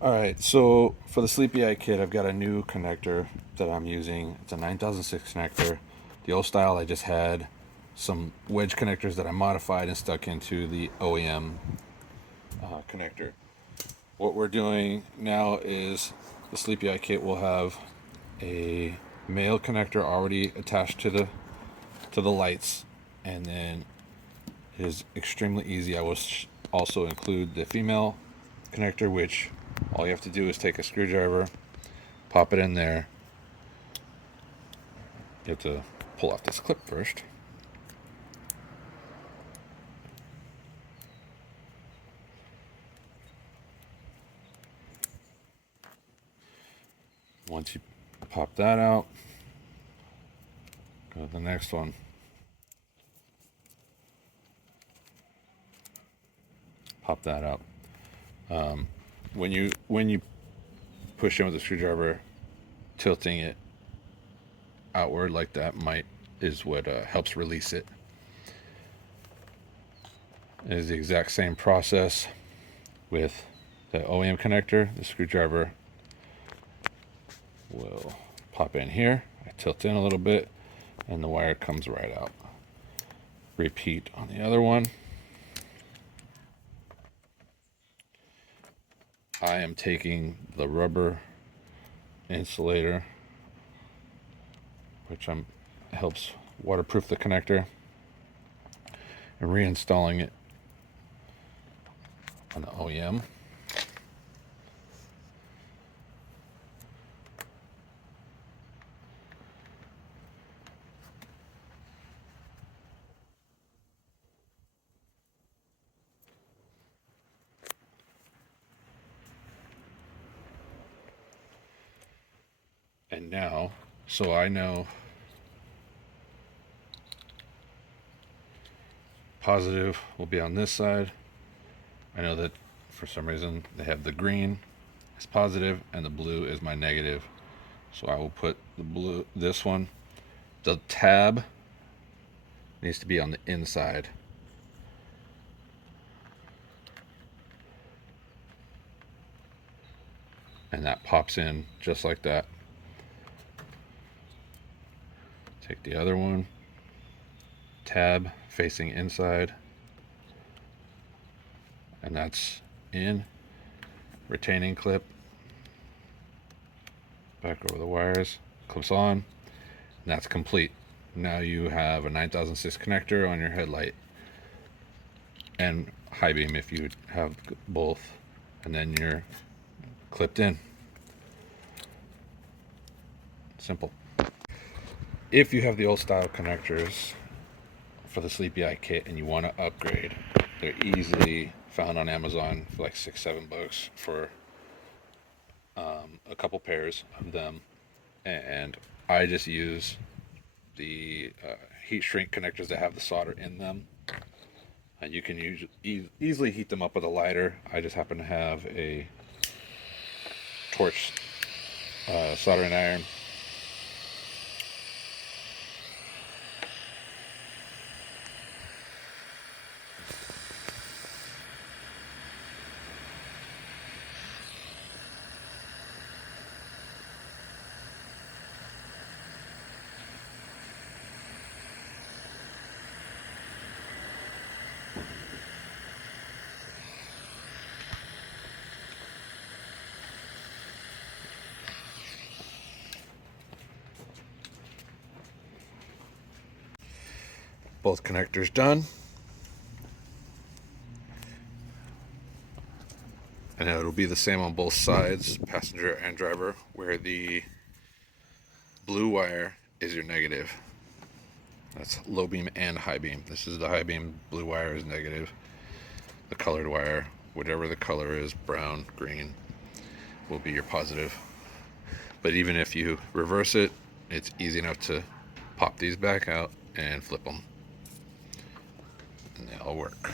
Alright, so for the Sleepyeye kit, I've got a new connector that I'm using. It's a 9006 connector. The old style, I just had some wedge connectors that I modified and stuck into the OEM connector. What we're doing now is the Sleepyeye kit will have a male connector already attached to the lights, and then it is extremely easy. I will also include the female connector, which all you have to do is take a screwdriver, pop it in there. You have to pull off this clip first. Once you pop that out, go to the next one. Pop that out. When you push in with the screwdriver, tilting it outward like that is what helps release it. It is the exact same process with the OEM connector. The screwdriver will pop in here. I tilt in a little bit, and the wire comes right out. Repeat on the other one. I am taking the rubber insulator, which helps waterproof the connector, and reinstalling it on the OEM. And now, so I know positive will be on this side. I know that for some reason they have the green as positive and the blue is my negative. So I will put the blue, this one. The tab needs to be on the inside. And that pops in just like that. Take the other one, tab facing inside, and that's in. Retaining clip, back over the wires, clips on, and that's complete. Now you have a 9006 connector on your headlight and high beam if you have both, and then you're clipped in. Simple. If you have the old style connectors for the Sleepyeye kit and you want to upgrade, they're easily found on Amazon for like $6-7 for a couple pairs of them. And I just use the heat shrink connectors that have the solder in them. And you can easily heat them up with a lighter. I just happen to have a torch soldering iron. Both connectors done. And it'll be the same on both sides, passenger and driver, where the blue wire is your negative. That's low beam and high beam. This is the high beam, blue wire is negative. The colored wire, whatever the color is, brown, green, will be your positive. But even if you reverse it, it's easy enough to pop these back out and flip them. And they all work.